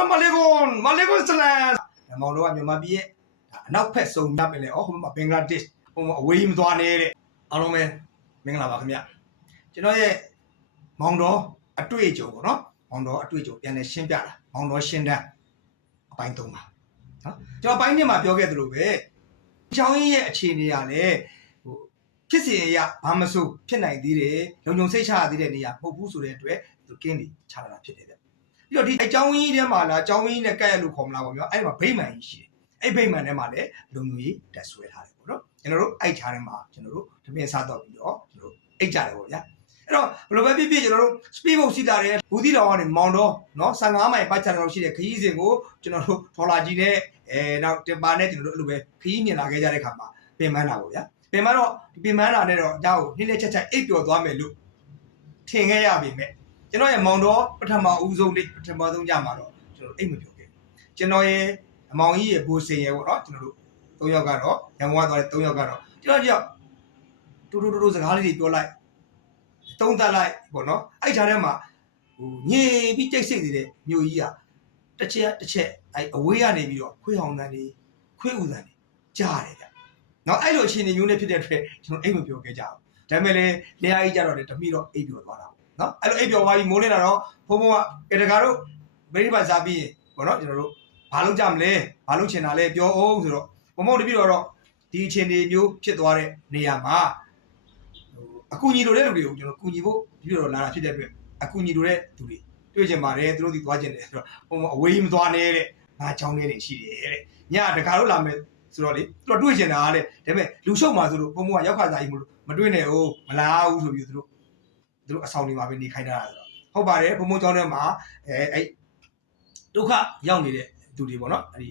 Assalamu alaikum, walaikum salam. မောင်တော်ကမြန်မာပြည်ရဲ့အနောက်ဖက်ဆုံးညပ်ပဲလေဟိုမှာဘင်္ဂလားဒေ့ရှ်ဟိုမှာအဝေးမသွားနဲ့တဲ့အားလုံးပဲမင်္ဂလာပါခင်ဗျကျွန်တော်ရဲ့မောင်တော်အတွေ့အကြုံပေါ့နော်မောင်တော်အတွေ့အကြုံပြန်လဲရှင်းပြတာမောင်တော်ရှင်းတန်းအပိုင်း3ပါနော်ကျွန်တော်အပိုင်း1မှာပြောခဲ့သလိုပဲချောင်းကြီးရဲ့အခြေအနေရလဲဟိုဖြစ်စီရဘာမဆိုဖြစ်နိုင်သေးတယ်လုံခြုံစိတ်ချရသေးတဲ့နေရာမဟုတ်ဘူးဆိုတဲ့အတွက်ကင်းတွေချလာတာဖြစ်တယ်ဗျပြီးတော့ဒီအကြောင်းကြီးထဲမှာလားအကြောင်းကြီးနဲ့ကဲ့ရလို့ခေါ်မလားပေါ့ဗျာအဲ့မှာဗိမာန်ကြီးရှိတယ်အဲ့ဗိမာန်ထဲမှာလည်းလုံငွေတက်ဆွဲထားတယ်ပေါ့နော်ကျွန်တော်တို့အဲ့ချားထဲမှာကျွန်တော်တို့တပင်းစားတော့ပြီးတော့ကျွန်တော်တို့အိတ်ကြတယ်ပေါ့ဗျာအဲ့တော့ဘယ်လိုပဲဖြစ်ဖြစ်ကျွန်တော်တို့ speed boat စီးတာတယ်ဘူးသီးတော်ကနေမောင်တော်နော်15မိုင်ပတ်ချာတော်ရှိတဲ့ခရီးစဉ်ကိုကျွန်တော်တို့ထော်လာကြီးနဲ့နောက်တင်ပါနဲ့ကျွန်တော်တို့အဲ့လိုပဲခရီးမြင်လာခဲ့ကြတဲ့ခါမှာပင်ပန်းတာပေါ့ဗျာပင်ပန်းတော့ဒီပင်ပန်းတာနဲ့တော့အเจ้าကိုနှိမ့်လက်ချက်ချက်အိပ်ပျော်သွားမယ်လို့ထင်ခဲ့ရပြီမဲ့ကျွန်တော်ရဲ့မောင်တော်ပထမဦးဆုံးနေ့ပထမဆုံးညမှာတော့ကျွန်တော်အိတ်မပြောခဲ့ကျွန်တော်ရဲ့အမောင်ကြီးရဲ့ဘိုးစင်ရဲ့ပေါ့နော်ကျွန်တော်တို့3ယောက်ကတော့ရန်ကုန်ကသွားတဲ့3ယောက်ကတော့ကျွန်တော်ကြောက်တူတူစကားလေးတွေပြောလိုက်သုံးသပ်လိုက်ပေါ့နော်အဲ့ခြားထဲမှာဟိုညင်ပြီးကြိတ်စိတ်နေတဲ့မြို့ကြီးကတစ်ချက်အဲ့အဝေးကနေပြီးတော့ခွေးဟောင်တန်းတွေခွေးဥတန်းတွေကြားတယ်ဗျနော်အဲ့လိုအချိန်မျိုးနဲ့ဖြစ်တဲ့အတွက်ကျွန်တော်အိတ်မပြောခဲ့ကြဘူးဒါပေမဲ့လည်းနေရာကြီးကြတော့လေတမိတော့အိတ်ပြောသွားတာပေါ့နော်အဲ့လိုအိတ်ပြောသွားပြီးမိုးလင်းလာတော့ဘုံဘုံကတကားတို့ဗိဓိပါစားပြီးပေါ့နော်ကျွန်တော်တို့ဘာလုပ်ကြမလဲဘာလုပ်ချင်တာလဲပြောအောင်ဆိုတော့ဘုံဘုံတပြည့်တော့ဒီအချိန်မျိုးဖြစ်သွားတဲ့နေရာမှာအကူညီလိုတဲ့လူတွေကိုကျွန်တော်ကူညီဖို့ပြီးတော့လာတာဖြစ်တဲ့အတွက်အကူညီလိုတဲ့သူတွေတွေ့ကြပါတယ်သူတို့ဒီသွားကျင်တယ်ဆိုတော့ဘုံဘုံအဝေးမသွားနဲ့တဲ့ငါချောင်းနေရှိတယ်တဲ့ညတကားတို့လာမယ်ဆိုတော့လေသူတို့တွေ့ကျင်တာတဲ့ဒါပေမဲ့လူရှုပ်မှာဆိုလို့ဘုံဘုံကရောက်ခါစားကြီးမတွေ့နဲ့ဟုတ်မလားဘူးဆိုပြီးသူတို့အဆောင်တွေမှာပဲနေခိုင်းတာဆိုတော့ဟုတ်ပါတယ်ဘုံဘုံကျောင်းထဲမှာအဲ့ဒုက္ခရောက်နေတဲ့သူတွေပေါ့နော်အဲ့ဒီ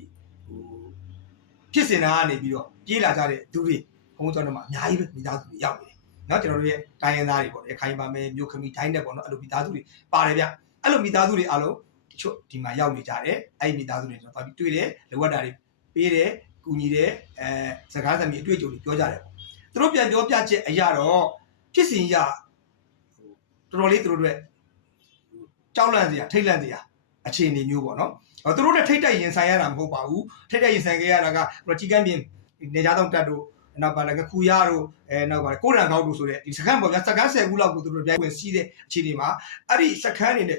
ဟိုဖြစ်စင်တာကနေပြီးတော့ပြေးလာကြတဲ့သူတွေဘုံဘုံကျောင်းထဲမှာအများကြီးပဲမိသားစုတွေရောက်နေတယ်နော်ကျွန်တော်တို့ရဲ့တိုင်းရင်းသားတွေပေါ့လေခိုင်ပါမယ်မြို့ခမီတိုင်းတဲ့ပေါ့နော်အဲ့လိုမိသားစုတွေပါတယ်ဗျအဲ့လိုမိသားစုတွေအားလုံးတချို့ဒီမှာရောက်နေကြတယ်အဲ့ဒီမိသားစုတွေကျွန်တော်တွေ့တယ်လိုအပ်တာတွေပေးတယ်ကူညီတယ်စကားသမီးအတွေ့အကြုံတွေပြောကြတယ်ပေါ့သူတို့ပြန်ပြောပြချက်အရာတော့ဖြစ်စဉ်ရတော်တော်လေးသူတို့တွေကြောက်လန့်စရာထိတ်လန့်စရာအခြေအနေမျိုးပေါ့နော်သူတို့နဲ့ထိတ်တိုက်ရင်ဆိုင်ရတာမဟုတ်ပါဘူးထိတ်တိုက်ရင်ဆိုင်ခဲ့ရတာကကြီးကန်းပြင်းနေကြတော့တက်တို့နောက်ပါလည်းခူရတို့နောက်ပါကိုရံကောက်တို့ဆိုတဲ့ဒီစခန်းပေါ့ဗျာစခန်း10ခုလောက်ကိုသူတို့ပြိုင်ဝင်စီးတဲ့အခြေအနေမှာအဲ့ဒီစခန်းနေနဲ့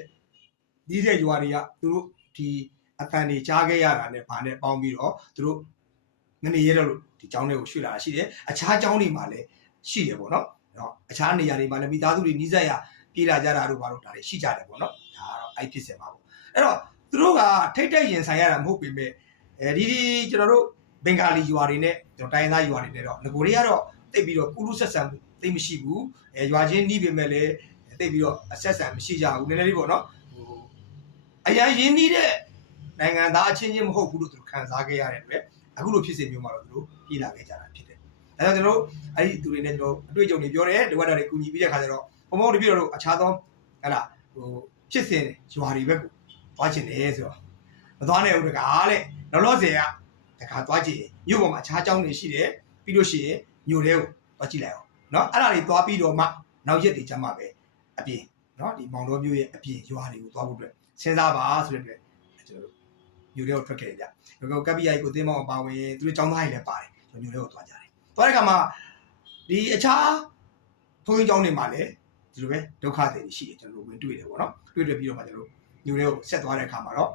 ဒီတဲ့ရွာတွေကသူတို့ဒီအတန်တွေကြားခဲ့ရတာနဲ့ဗာနဲ့ပေါင်းပြီးတော့သူတို့ငနေရတော့လို့ဒီကျောင်းတွေကိုရွှေ့လာတာရှိတယ်အခြားကျောင်းတွေမှာလည်းရှိတယ်ပေါ့နော်အခြားနေရာတွေမှာလည်းမိသားစုတွေနီးစပ်ရပြေးလာကြတာတို့ဘာလို့ဒါတွေရှိကြတယ်ပေါ့နော်ဒါကတော့အဲ့ဖြစ်စင်ပါပေါ့အဲ့တော့သူတို့ကထိတ်တိုက်ရင်ဆိုင်ရတာမဟုတ်ပေမဲ့ဒီကျွန်တော်တို့ဘင်္ဂါလီရွာတွေနဲ့တိုင်းရင်းသားရွာတွေနဲ့တော့ငကိုတွေကတော့တိတ်ပြီးတော့ကုလူဆက်ဆံမှုတိတ်မရှိဘူးရွာချင်းနှီးပေမဲ့လည်းတိတ်ပြီးတော့အဆက်ဆံမရှိကြဘူးနည်းနည်းလေးပေါ့နော်ဟိုအရင်ရင်းနှီးတဲ့နိုင်ငံသားအချင်းချင်းမဟုတ်ဘူးလို့သူတို့ခံစားခဲ့ရတဲ့အတွက်အခုလိုဖြစ်စဉ်မျိုးမှာတော့သူတို့ပြေးလာခဲ့ကြတာဖြစ်တယ်ဒါကြောင့်ကျွန်တော်တို့အဲ့ဒီသူတွေနဲ့ကျွန်တော်အတွေ့အကြုံတွေပြောတယ်လိုအပ်တာတွေကူညီပြီးတဲ့ခါကျတော့ဘုံဘုံတပြည့်တော့အခြားသောဟဲ့လားဟိုဖြစ်စဉ်ရွာတွေဘက်ကိုသွားချင်တယ်ဆိုတော့မသွားနဲ့ဦးတကားတဲ့လောလောဆယ်ကတခါသွားကြည့်မြို့ပေါ်မှာအခြားကျောင်းတွေရှိတယ်ပြီးလို့ရှိရင်မြို့ထဲကိုသွားကြည့်လိုက်အောင်เนาะအဲ့ဒါတွေသွားပြီးတော့မှနောက်ရက်တွေကျမှပဲအပြင်เนาะဒီမောင်တော်မြို့ရဲ့အပြင်ရွာတွေကိုသွားဖို့အတွက်စဉ်းစားပါဆိုတဲ့အတွက်ကျွန်တော်တို့မြို့ထဲကိုထွက်ခဲ့ကြကပ်ပိယာကြီးကိုသင်းမောင်းပါဝင်သူတို့ကျောင်းသားတွေလည်းပါတယ်ကျွန်တော်မြို့ထဲကိုသွားကြတယ်သွားတဲ့အခါမှာဒီအခြားဘုန်းကြီးကျောင်းတွေမှာလည်းဒီလိုပဲဒုက္ခတွေရှိတယ်ကျွန်တော်တို့ဝင်တွေ့တယ်ပေါ့เนาะတွေ့ပြီးတော့မှကျွန်တော်တို့မြို့ထဲကိုဆက်သွားတဲ့အခါမှာတော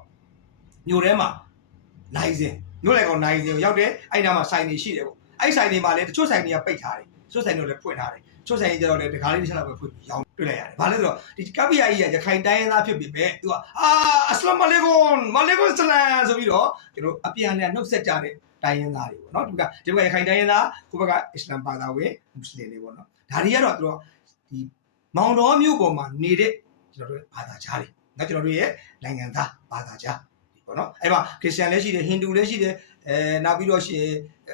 ့မြို့ထဲမှာနိုင်စင်မြို့လည်းကောင်နိုင်စင်ကိုရောက်တယ်အဲ့နားမှာဆိုင်တွေရှိတယ်ပေါ့အဲ့ဆိုင်တွေမှာလည်းတချို့ဆိုင်တွေကပိတ်ထားတယ်တချို့ဆိုင်တွေလည်းဖွင့်ထားတယ်တချို့ဆိုင်တွေကျတော့လည်းတကားလေးတစ်ချက်လောက်ပဲဖွင့်ပြီးရောင်းတွေ့လိုက်ရတယ်ဘာလဲဆိုတော့ဒီကပ္ပိယကြီးကရခိုင်တိုင်းရင်းသားဖြစ်ပြီပဲသူကအစ္စလာမ်မလေးကွန်မလေးကွန်ဆလမ်ဆိုပြီးတော့ကျွန်တော်အပြန်နဲ့နှုတ်ဆက်ကြတဲ့တိုင်းရင်းသားတွေပေါ့နော်ဒီကရခိုင်တိုင်းရင်းသားကိုဘက်ကအစ္စလာမ်ဘာသာဝင်မွတ်စလင်တွေပေါ့နော်ဒါတွေကတော့သူတို့ဒီမောင်တော်မျိုးပေါ်မှာနေတဲ့ကျွန်တော်တို့ဘာသာကြားတွေနော်ကျွန်တော်တို့ရဲ့နိုင်ငံသားဘာသာကြားပေါ့နော်အဲ့မှာခရစ်ယာန်လည်းရှိတယ်ဟိန္ဒူလည်းရှိတယ်နောက်ပြီးတော့ရှင်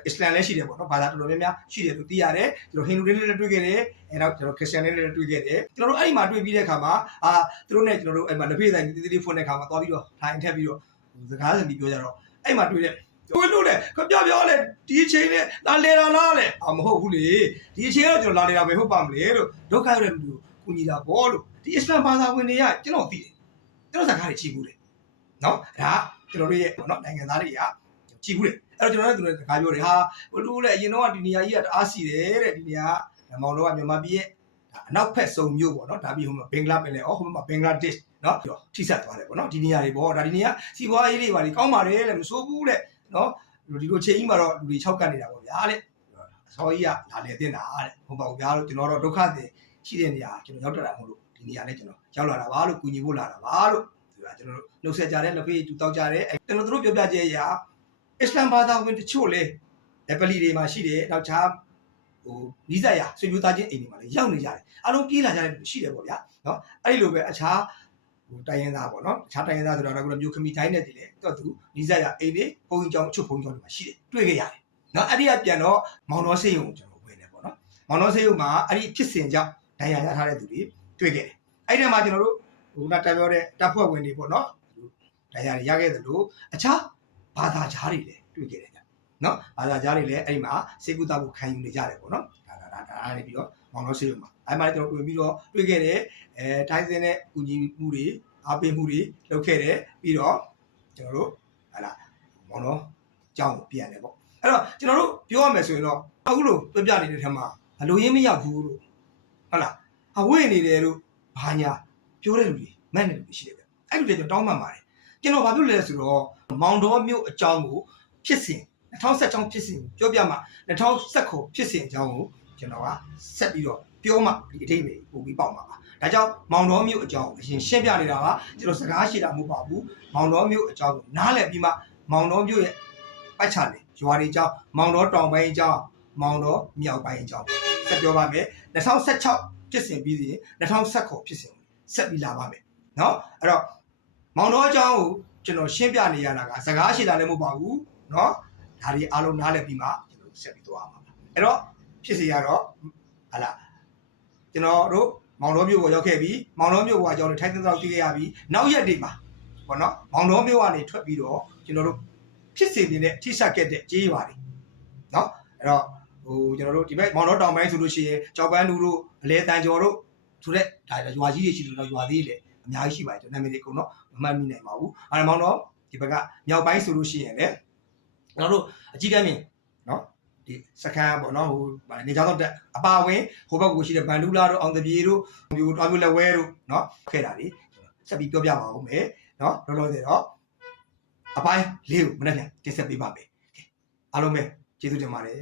အစ္စလာမ်လည်းရှိတယ်ပေါ့နော်ဘာသာတော်တော်များများရှိတယ်သူသိရတယ်ကျွန်တော်ဟိန္ဒူတွေလည်းတွေ့ခဲ့တယ်နောက်ကျွန်တော်ခရစ်ယာန်တွေလည်းတွေ့ခဲ့တယ်ကျွန်တော်တို့အဲ့ဒီမှာတွေ့ပြီးတဲ့အခါမှာသူတို့နဲ့ကျွန်တော်တို့အဲ့မှာလက်ဖေးဆိုင်တီးဖွင့်တဲ့အခါမှာသွားပြီးတော့ထိုင်ထက်ပြီးတော့စကားစင်ပြီးပြောကြတော့အဲ့မှာတွေ့တဲ့တွေ့လို့လေပြောလေဒီအချိန်နဲ့လာလေတာလားလေမဟုတ်ဘူးလေဒီအချိန်ကကျွန်တော်လာနေတာပဲဟုတ်ပါမလဲလို့ဒုက္ခရတဲ့လူကိုကူညီတာပေါ့လို့ဒီအစ္စလာမ်ဘာသာဝင်တွေကကျွန်တော်သိတယ်ကျွန်တော်စကားတွေချိဘူးတယ် နော်ဒါကျွန်တော်တို့ရဲ့ပေါ့နော်နိုင်ငံသားတွေကကြည်ဘူးလေအဲ့တော့ကျွန်တော်တို့တကားပြောတယ်ဟာဘလူးလည်းအရင်တော့ဒီနေရာကြီးကတအားစီတယ်တဲ့ဒီနေရာမောင်တော်ကမြန်မာပြည်ရဲ့အနောက်ဖက်စုံမျိုးပေါ့နော်ဒါပြီးဟိုမှာဘင်္ဂလားပင်လယ်ဟိုမှာဘင်္ဂလားဒေ့ရှ်နော်ထိစပ်သွားတယ်ပေါ့နော်ဒီနေရာတွေပေါ့ဒါဒီနေရာစီပွားရေးတွေပါလေကောင်းပါတယ်လေမစိုးဘူးတဲ့နော်ဒီလိုချိန်ကြီးမှာတော့လူတွေ6ကတ်နေတာပေါ့ဗျာတဲ့အစောကြီးကလာလေတင်တာတဲ့ဟုတ်ပါဘူးဗျာလို့ကျွန်တော်တော့ဒုက္ခတွေရှိတဲ့နေရာကျွန်တော်ရောက်တက်တာမဟုတ်လို့ဒီနေရာနဲ့ကျွန်တော်ရောက်လာတာပါလို့ကူညီဖို့လာတာပါလို့ကျွန်တော်တို့နှုတ်ဆက်ကြတယ်လက်ဖေးတူတောက်ကြတယ်ကျွန်တော်တို့ပြောပြချက်အရာအစ္စလမ်ဘာသာဝင်တချို့လေပလီတွေမှာရှိတယ်နောက်ခြားဟိုနီးစပ်ရဆွေမျိုးသားချင်းအိမ်တွေမှာလည်းရောက်နေကြတယ်အားလုံးပြေးလာကြတဲ့လူရှိတယ်ပေါ့ဗျာနော်အဲ့ဒီလိုပဲအခြားဟိုတိုင်းရင်းသားပေါ့နော်အခြားတိုင်းရင်းသားဆိုတော့ကတော့မျိုးခမီတိုင်းနဲ့တည်းလေတော့သူနီးစပ်ရအိမ်တွေဘုံကြောင်အချုပ်ဘုံကြောင်တွေမှာရှိတယ်တွေ့ခဲ့ရတယ်နော်အဲ့ဒီကပြန်တော့မောင်တော်ဆေးရုံကျွန်တော်ဝင်တယ်ပေါ့နော်မောင်တော်ဆေးရုံမှာအဲ့ဒီဖြစ်စဉ်ကြောင့်ဒဏ်ရာရထားတဲ့သူတွေတွေ့ခဲ့တယ်အဲ့ဒီမှာကျွန်တော်တို့ဟိုတက်ပြောတဲ့တပ်ဖွဲ့ဝင်တွေပေါ့နော်ဒဏ်ရာတွေရခဲ့တယ်လို့အခြားဘာသာခြားတွေလည်းတွေ့ခဲ့တယ်ဗျနော်ဘာသာခြားတွေလည်းအဲ့ဒီမှာစေကူတာကိုခံယူနေကြတယ်ပေါ့နော်ဒါနေပြီးတော့မောင်တော်ဆေးရုံမှာအဲ့မှာကျွန်တော်တွေ့ပြီးတော့တွေ့ခဲ့တယ်တိုင်းစင်းနဲ့ကူညီမှုတွေအားပေးမှုတွေလုပ်ခဲ့တယ်ပြီးတော့ကျွန်တော်တို့ဟာလာမောင်တော်ကြောင်းပြန်တယ်ပေါ့အဲ့တော့ကျွန်တော်တို့ပြောရမယ်ဆိုရင်တော့အခုလိုပြပြနေတဲ့ထက်မှာဘလို့ရင်းမရောက်ဘူးလို့ဟုတ်လားအဝိနေတယ်လို့ဘာညာပြောတဲ့လူတွေမှတ်နေလူတွေရှိတယ်ဗျအဲ့လူတွေကျွန်တော်တောင်းပန်ပါတယ်ကျွန်တော်ဘာဖြစ်လဲဆိုတော့မောင်တော်မြို့အကြောင်းကိုဖြစ်စဉ်2016ဖြစ်စဉ်ပြောပြမှာ2019ဖြစ်စဉ်အကြောင်းကိုကျွန်တော်ကဆက်ပြီးတော့ပြောမှဒီအထိပ္ပယ်ပို့ပြီးပေါက်မှာပါဒါကြောင့်မောင်တော်မြို့အကြောင်းအရင်ရှင်းပြနေတာပါကျွန်တော်စကားရှိတာမဟုတ်ပါဘူးမောင်တော်မြို့အကြောင်းကိုနားလည်ပြီးမှမောင်တော်မြို့ရဲ့ပတ်ချလေရွာတွေအကြောင်းမောင်တော်တောင်ပိုင်းအကြောင်းမောင်တော်မြောက်ပိုင်းအကြောင်းဆက်ပြောပါမယ်2016ဖြစ်စဉ်ပြီးရင်2019ဖြစ်စဉ်ဆက်ပြီးလာပါမယ်เนาะအဲ့တော့မောင်တော်အကြောင်းကိုကျွန်တော်ရှင်းပြနေရတာကစကားရှိတာလည်းမဟုတ်ပါဘူးเนาะဒါတွေအားလုံးနားလည်ပြီးမှကျွန်တော်ဆက်ပြီးသွားမှာပါအဲ့တော့ဖြစ်စီရတော့ဟာလာကျွန်တော်တို့မောင်တော်မြို့ကိုရောက်ခဲ့ပြီးမောင်တော်မြို့ကအကြောင်းတွေထိုက်တဲ့တော့သိခဲ့ရပြီးနောက်ရက်တွေမှာပေါ့နော်မောင်တော်မြို့ကနေထွက်ပြီးတော့ကျွန်တော်တို့ဖြစ်စီနေတဲ့ထိဆက်ခဲ့တဲ့ကြေးရွာတွေเนาะအဲ့တော့ဟိုကျွန်တော်တို့ဒီဘက်မောင်တော်တောင်ပိုင်းဆိုလို့ရှိရင်ကြောက်ပန်းလူတို့အလဲတန်ကျော်တို့ဆိုတဲ့ဒါရွာကြီးတွေရှိလို့တော့ရွာသေးလေအများကြီးရှိပါတယ်ကျွန်တော်နာမည်တွေကုန်တော့မမှတ်မိနိုင်ပါဘူးအဲ့မောင်တော်ဒီဘက်ကမြောက်ပိုင်းဆိုလို့ရှိရင်လည်းကျွန်တော်တို့အကြီးတန်းမြင်เนาะဒီစခန်းပေါ့နော်ဟိုနေကြောင်းတော့အပါဝင်ဟိုဘက်ကိုရှိတဲ့ဗန်ဒူလာတို့အောင်တပြေတို့မျိုးတော်မျိုးလက်ဝဲတို့เนาะခဲ့တာလေဆက်ပြီးပြောပြပါဦးမယ်เนาะလောလောဆယ်တော့အပိုင်းလေးကိုမနေ့ကတင်ဆက်ပေးပါမယ်အားလုံးပဲကျေးဇူးတင်ပါတယ်